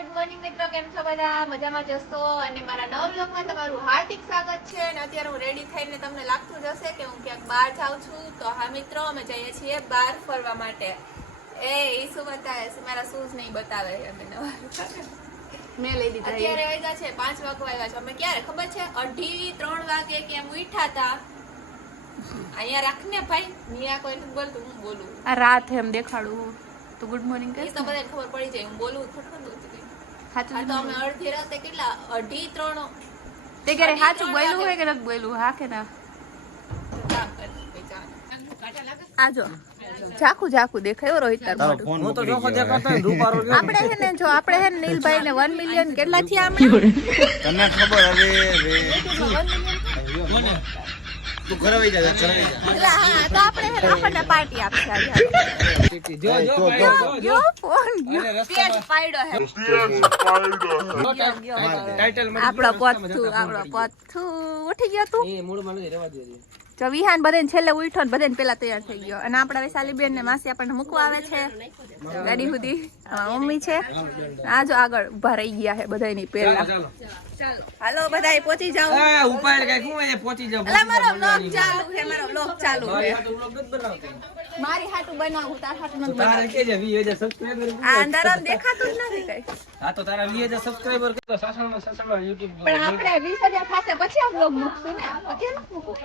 Good morning મિત્રો, કેમ છો બધા? મજામાં જશો અને મારા નવા બ્લોગમાં તમારું હાર્દિક સ્વાગત છે. અને અત્યારે હું રેડી થઈને તમને લાગતું જ હશે કે હું ક્યાંક બહાર જાઉં છું. તો હા મિત્રો, અમે જઈએ છીએ બહાર ફરવા માટે. એ શું બતાવે છે? મારા શૂઝ નહીં બતાવે. અમે મેં લઈ દીધા. અત્યારે વાગ્યા છે 5 વાગવા આવ્યા છે. અમે ક્યારે ખબર છે 2:30-3 વાગે કેમ ઉઠ્યા હતા. અહીંયા રાખને ભાઈ, મિયા કોઈ નથી બોલતું, હું બોલું. આ રાત એમ દેખાડું તો ગુડ મોર્નિંગ એ તો બધાને ખબર પડી જાય, હું બોલું ખોટું નથી. સાચું તો અમે અડધી રાતે કેટલા 2:30-3 તે ક્યારે સાચું બોલ્યું હોય કે નથી બોલ્યું? હા કે ના? આજો ઝાકું દેખાયો રોહિત તાર મોઢું. હું તો જોખો દેખાતો ને રૂપારો રહ્યો. આપણે છે ને નીલભાઈ ને 1 મિલિયન કેટલા થયા હમણાં? તને ખબર હવે તું ઘરે વઈ જા ઘરે વઈ જા. એટલે હા, તો આપણને પાર્ટી આપશે આજે. જો ગયો ફોન ગયો. પેજ પાડ્યો હે. આપણો પોથું ઉઠી ગયો તું. એ મૂળ મને રહેવા દે. જો વિહાન બધાને છેલ્લે ઉઠ્યો ને બધાને પેલા તૈયાર થઈ ગયો. અને આપણા વૈશાલીબેન ને માસી આપણને મૂકવા આવે છે ગાડી સુધી. મમ્મી છે આ જો આગળ ઉભા રહી ગયા છે બધાની પેલા. હાલો બધાય પહોંચી જાઓ. એ ઉપાડ કઈ હું એ પહોંચી જાવ. અલા મારો વ્લોગ ચાલુ છે, મારો વ્લોગ ચાલુ છે. વ્લોગ જ બનાવતો. મારી હાટું બનાવું, તાર હાટું નથી તારે બનાવું. કે જે 20000 સબસ્ક્રાઇબર. આ અંધારામાં દેખાતું જ નથી કઈ. હા તો તારા 20000 સબસ્ક્રાઇબર કરતો સાસણમાં YouTube પણ આપણે 20,000 થશે પછી આ વ્લોગ મૂકશું ને. પછી નથી મૂકવું.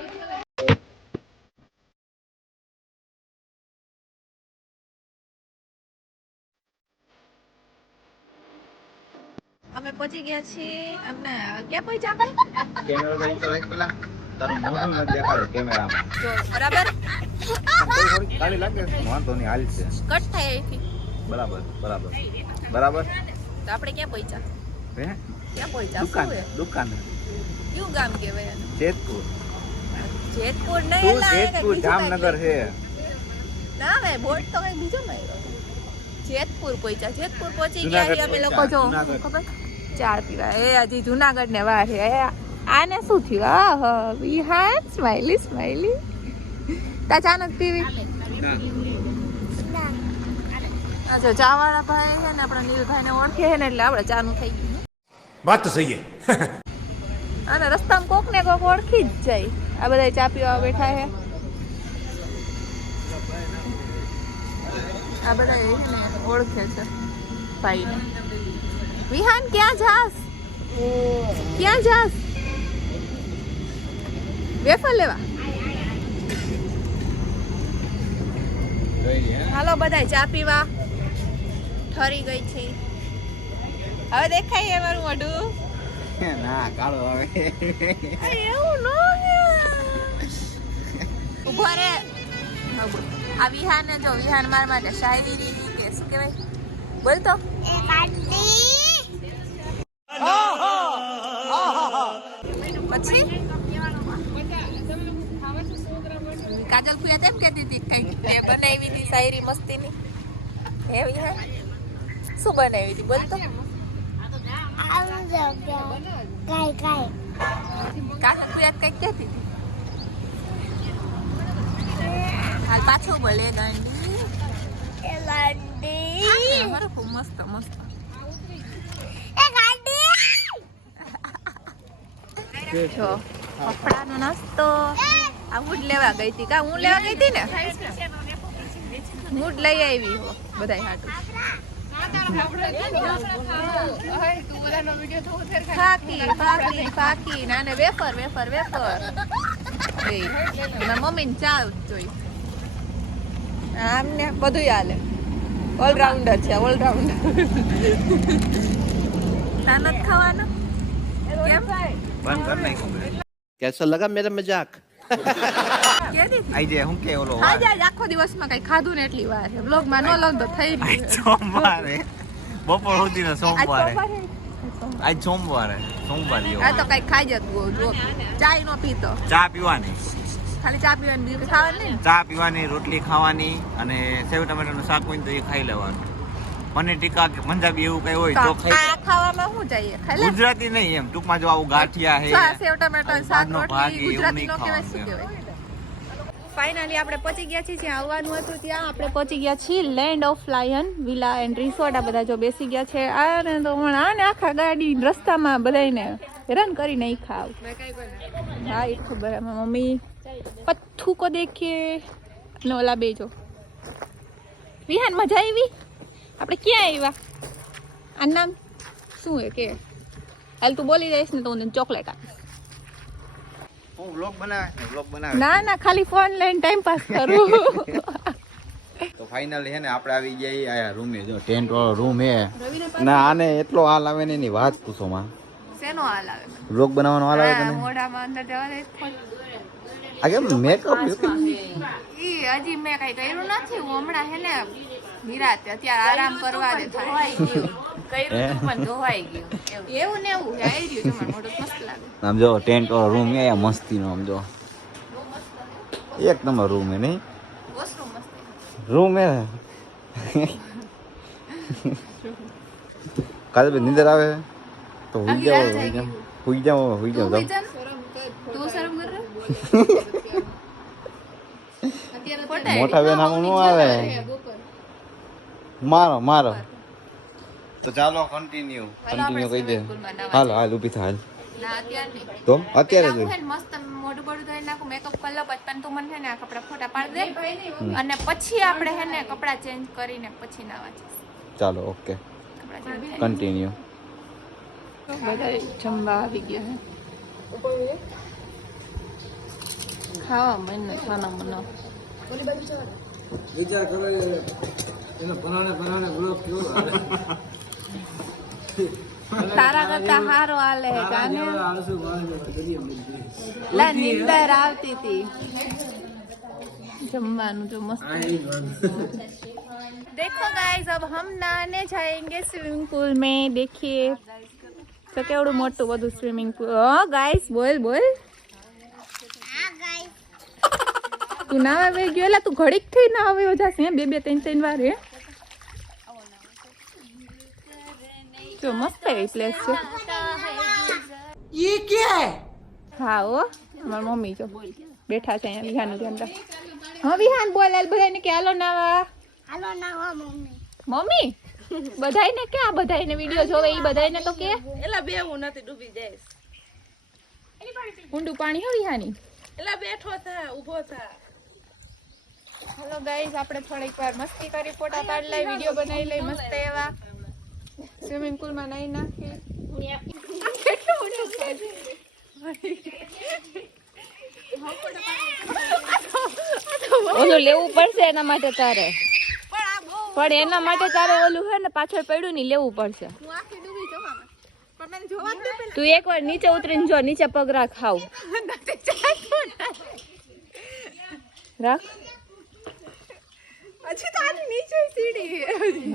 અમે પહોંચી ગયા છીએ. અમને ક્યાં પહોંચ્યા આપણે? કેમેરા લઈને તો એક પેલા તારું મોઢું ન દેખાડે કેમેરામાં. જો બરાબર થોડી કાળી લાગે છે, વાંધો નહીં હાલ છે. કટ થાય અહીંથી. બરાબર તો આપણે ક્યાં પહોંચ્યા? હે ક્યાં પહોંચ્યા? શું હે? દુકાન કયું ગામ કહેવાય એને? જેતપુર. જેતપુર નહીં, તું એલા જેતપુર જામનગર હે. ના ભાઈ, બોર્ડ તો કઈ બીજો માર્યો. જેતપુર પહોંચ્યા. જેતપુર પહોંચી જુનાગઢ ગયા અમે લોકો. જો જુનાગઢ. ખબર ચા પીવા એ હજી જુનાગઢ ને વાર છે. આને શું થયું? આહ વિહાન સ્માઈલી તા ચા નથી પીવી? આ જો ચા વાળા ભાઈ છે ને આપણા નીલભાઈ ને ઓળખે છે ને એટલે આપણે ચા નું થઈ ગયું. વાત તો સહી હે. અને રસ્તામાં કોક ને કોક ઓળખી જ જાય. આ બધા ચા પીવા બેઠા છે. આ બધા એ છે ને ઓળખે છે ભાઈ ને. વિહાન ક્યાં જાસ? ક્યાં જાસ? વેફર લેવા? હાલો બધા ચા પીવા. ઠરી ગઈ છે. હવે દેખાય અમારું મોઢું? ના કાળો આવે. એવું નો ઉભો રે. આ વિહાન જો વિહાન માર માટે શાયરી કે શું કહેવાય બોલ તો. પછી કાજલ ફુયા તેમ કહેતી હતી કઈ મેં બનાવી હતી શાયરી મસ્તીની. હે વિહાન શું બનાવી હતી બોલ તો. કાજલ ફુયા કઈક કહેતી હતી. હાલ પાછું બોલે ગાંડી. ખૂબ મસ્ત જો કપડાનો નાસ્તો. આ વૂડ લેવા ગઈ હતી કા? હું લેવા ગઈ હતી ને. વૂડ લઈ આવી હો બધાય હાટું. ફાકી નાને વેફર એ મમ્મી ને ચા જોઈ. આમને બધું હાલે. ઓલરાઉન્ડર છે ઓલરાઉન્ડર. નાનો જ ખાવાનો કેમ? બંધ કર નાખ્યું. कैसा लगा मेरा मजाक? આઈ જે હું કે ઓલો આજે આખો દિવસમાં કઈ ખાધું ને એટલી વાર છે. બ્લોગમાં ન લઉં તો થઈ ગયું. સોમવારે બપોર સુધી ને આજ સોમવારે સોમવારે આજ સોમવારે આ તો કઈ ખાઈ જતું જો ચાય નો પીતો. ચા પીવાની ખાલી ચા પીવાની બીજું ખાવાનું નહીં. ચા પીવાની રોટલી ખાવાની અને સેવ ટમેટાનું શાક હોય ને તો એ ખાઈ લેવાનું. પનીર ટીકા કે પંજાબી એવું કઈ હોય તો ખાઈ આ ખાવામાં શું चाहिए ખાઈ લે. ગુજરાતી નહીં એમ ટૂંકમાં જો આવું ગાંઠિયા હે સેવ ટમેટા શાક ભાતનો ભાત રોટલી એવું ગુજરાતી નહીં નો કહેવાય ખાવાનું શું એમ. કહેવાય? ફાઇનલી આપણે પહોંચી ગયા છીએ જ્યાં આવવાનું હતું ત્યાં આપણે પહોંચી ગયા છીએ land of lion villa and resort. આ બધા જો બેસી ગયા છે. આને તો હમણાં આને આખા ગાડી રસ્તામાં બધાને હેરાન કરી નહીં ખાવ. હા એ ખબર है मम्मी पत्थू को देखिए ને ઓલા બે જો વિહાન મજા આવી. આપણે ક્યાં આવ્યા? આ નામ શું હે કે હાલ તું બોલી જઈશ ને તો હું તને ચોકલેટ આપીશ. હું વ્લોગ બનાવે ના ના ખાલી ફોન લઈને ટાઈમ પાસ કરું. તો ફાઇનલી છે ને આપણે આવી ગયા આ રૂમે. જો ટેન્ટ વાળો રૂમ હે ના આને એટલો હાલ આવે ને એની વાત પૂછો માં. શેનો હાલ આવે? વ્લોગ બનાવવાનો હાલ આવે હા, તને? મોઢામાં અંદર જવા દે ફોન. આ કેમ મેકઅપ ઈ હજી મેં કઈ કર્યું નથી. હું હમણાં હે ને નિરાતે અત્યારે આરામ કરવા દે થાય. એવું ને એવું આવી રહ્યું તમારું મોઢું મસ્ત લાગે. આમ જો ટેન્ટ વાળો રૂમ હે મસ્તી નો. આમ જો એક નંબર રૂમ હે નહીં વોશરૂમ મસ્ત. રૂમ હે. કાલે બે નીંદર આવે તો હુઈ જાવ હુઈ જાવ હુઈ જાવ તું શરમ કર રે. મોટા બેન આમ નો આવે. મારો મારો તો ચાલો કન્ટિન્યુ કહી દે. હાલ હાલ ઊભી થા હાલ. ના અત્યારે નહીં. તો અત્યારે જ પેલા હું મસ્ત મોઢું બોઢું ધોઈ નાખું મેકઅપ કરી લઉં પછી તું મને છે ને આ કપડા ફોટા પાડી દે અને પછી આપણે છે ને કપડા ચેન્જ કરીને પછી નાવા જઈશું. ચાલો ઓકે કન્ટિન્યુ. બધા જમવા આવી ગયા છે. ખાવા મને ખાના બનાવ વિચાર કરો એનો બનાવને બ્લોગ કેવો હાલે તારા કરતા હારો હાલે જાને આળસુ માણસ દરિયા લા નીંદર આવતી હતી. જમવાનું તો મસ્ત. देखो गाइस अब हम नहाने जाएंगे स्विमिंग पूल में. देखिए तो केवड़ું મોટું બધું સ્વિમિંગ પૂલ. હા ગાइस બોલ બોલ. તું નાવા વે ગયો એલા તું ઘડીક થઈ ના આવ્યો જાશે બે બે ત્રણ ત્રણ વાર હે. જો મસ્ત એવી પ્લેસ છે. ये क्या है હા ઓ અમારી મમ્મી જો બેઠા છે અહીંયા વિહાન ધ્યાન રાખ. હા વિહાન બોલ હાલ બધાને કે હાલો નાવા. હાલો નાવા મમ્મી. મમ્મી બધાયને કે આ બધાયને વિડિયો જોવે ઈ બધાયને તો કે એલા બે હું નથી ડૂબી જઈશ. ઊંડું પાણી હો વિહાની. એલા બેઠો થા ઊભો થા. હેલો ગાઈસ આપણે થોડીક વાર મસ્તી કરી ફોટા પાડી લઈ વિડિયો બનાવી લઈ મસ્ત એવા સ્વિમિંગ પૂલ માં નાઈ નાખી. કેટલું ઊંડું છે. ઓલું લેવું પડશે એના માટે તારે. પણ એના માટે તારે ઓલું છે ને પાછળ પડ્યું ને લેવું પડશે. તું એકવાર નીચે ઉતરીને જો નીચે પગ રાખ ખાવ રાખ.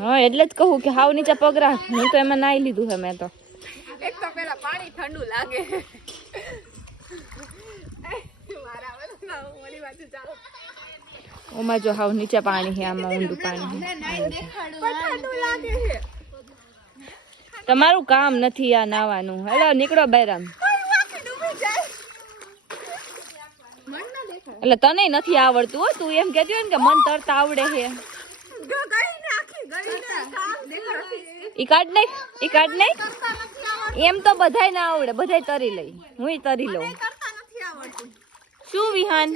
હા એટલે જ કહું કે હાવ નીચે પગ રાખ. હું તો એમાં નાઈ લીધું છે મેં તો. એક તો પેલા પાણી ઠંડુ લાગે. ઓમાં જો હાવ નીચે પાણી છે આમાં ઊંડું પાણી છે. તમારું કામ નથી આ નાવાનું. હેલો નીકળો બૈરામ. એટલે તને નથી આવડતું હો. તું એમ કહેતી હોય ને કે મન તરતા આવડે છે. ઈ કાઢ નહીં એમ તો બધાય ના આવડે. બધાય તરી લઈ. હું તરી લઉં. શું વિહાન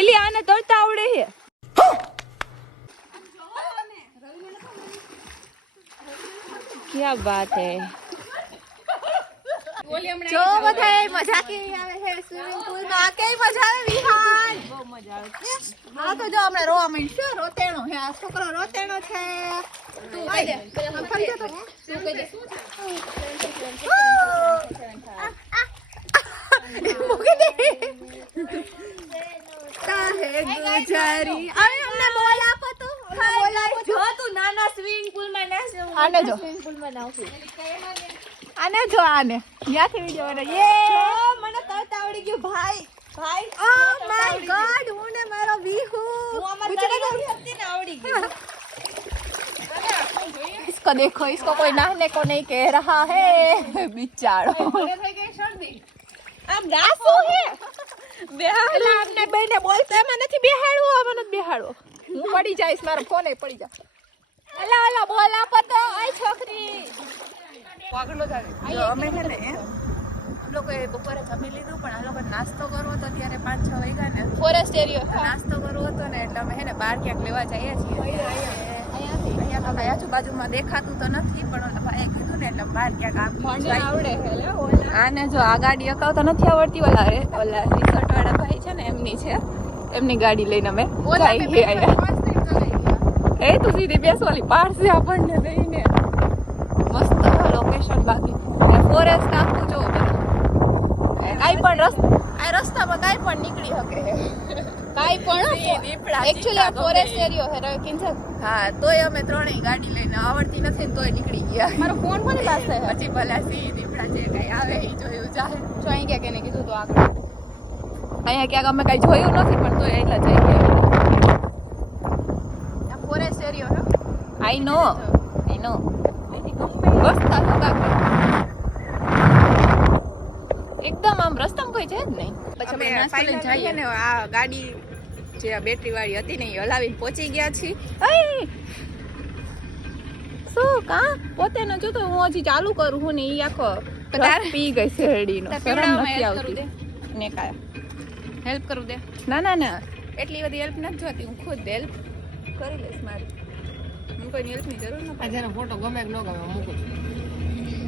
એલી આને તરતા આવડે છે. ક્યા બાત હે. જો બધાય મજા કેવી આવે છે સ્વિમિંગ પૂલ માં. કેવી મજા આવે વિહાન? બહુ મજા આવે છે. હા તો જો હમણાં રોવા માંડ્યો. રોતેણો હે આ છોકરો રોતેણો છે. તું કહી દે ફરી જા તો તું કહી દે મૂકી દે. કાહે ગુજારી અરે અમને બોલ આપો તો. બોલ આપો જો તું નાના સ્વિમિંગ પૂલ માં ના આને જો સ્વિમિંગ પૂલ માં નાખું. આને જો આને યાથી વિડિયો બનાવ. યે મને તરતા આવડી ગયું ભાઈ. ભાઈ ઓ માય ગોડ હું ને મારો વિહુ હું અમાર તરતા આવડી ગયું. इसको देखो, इसको कोई नहाने को नहीं कह रहा है बिचारो। આમ રાસો હે બેહાડો આપને બેને બોલતા એમાં નથી બેહાડવો, આમાં નથી બેહાડવો. હું પડી જઈશ, મારો ફોન પડી જાય. અલા અલા બોલ આપો તો આય છોકરી પાગલો જાય. જો અમે છે ને આમ લોકોએ બપોરે જમી લીધું, પણ આ લોકો નાસ્તો કરવો તો ત્યારે 5-6 વાગ્યા ને ફોરેસ્ટ એરિયો નાસ્તો કરવો હતો ને, એટલે અમે છે ને બહાર ક્યાંક લેવા જઈએ છીએ. અહીંયા તો આજુબાજુમાં દેખાતું તો નથી, પણ ઓલા ભાઈએ કીધું ને એટલે બહાર ક્યાંક આવડે આને જો આ ગાડી અકાવતા નથી આવડતી. ઓલા રિસોર્ટ વાળા ભાઈ છે ને એમની છે, એમની ગાડી લઈને અમે જઈએ અહીંયા. એ તું સીધી બેસવાલી પાડશે આપણને દઈને. મસ્ત લોકેશન બાકી ફોરેસ્ટ આખું જો કાંઈ પણ રસ્તામાં કાંઈ પણ નીકળી શકે, કાઈ પણ એકચ્યુઅલી આ ફોરેસ્ટ એરિયો હે કિંજલ. હા તોય અમે ત્રણેય ગાડી લઈને આવડતી નથી ને તોય નીકળી ગયા. મારો ફોન કોની પાસે હે? પછી ભલા સી દીપડા જે કઈ આવે એ જોયું જાય. જો અહીં ક્યાંક એને કીધું તો આગળ અહીંયા ક્યાંક અમે કઈ જોયું નથી, પણ તોય એટલા જઈ ગયા. આ ફોરેસ્ટ એરિયો હે. આઈ નો રસ્તા નતા એકદમ આમ રસ્તામાં કોઈ છે જ નહીં. પછી અમે નાસ્તો લઈને જઈએ ને આ ગાડી જે આ બેટરી વાળી હતી ને એ હલાવીને પહોંચી ગયા છીએ. શું કા પોતે ન જોતો હું હજી ચાલુ કરું હું ને ઈ આખો રસ પી ગઈ શેરડીનો. શરમ નથી આવતી ને કાયા હેલ્પ કરું દે. ના એટલી બધી હેલ્પ નથી જોતી, હું ખુદ હેલ્પ કરી લઈશ મારી. મને કોઈની હેલ્પની જરૂર નથી. જેનો ફોટો ગમે કે ન ગમે મૂકું છું.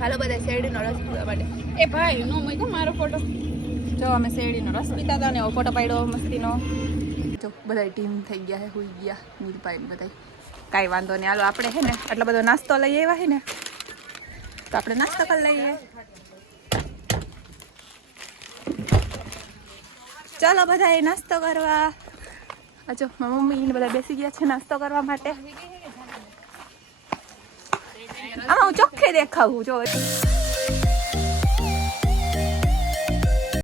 હાલો બધા શેરડીનો રસ પીવા માટે. એ ભાઈ નો મૂક્યો મારો ફોટો. જો અમે શેરડીનો રસ પીતા હતા ને એવો ફોટો પાડ્યો મસ્તીનો. જો બધા ટીમ થઈ ગયા હે, હુઈ ગયા મીરભાઈ બધા. કાંઈ વાંધો નહીં, હાલો આપણે છે ને આટલો બધો નાસ્તો લઈ આવ્યા છે ને તો આપણે નાસ્તો કરી લઈએ. ચાલો બધા એ નાસ્તો કરવા. જો મારી મમ્મી ને બધા બેસી ગયા છે નાસ્તો કરવા માટે. આમાં હું ચોખ્ખે દેખાવું જો.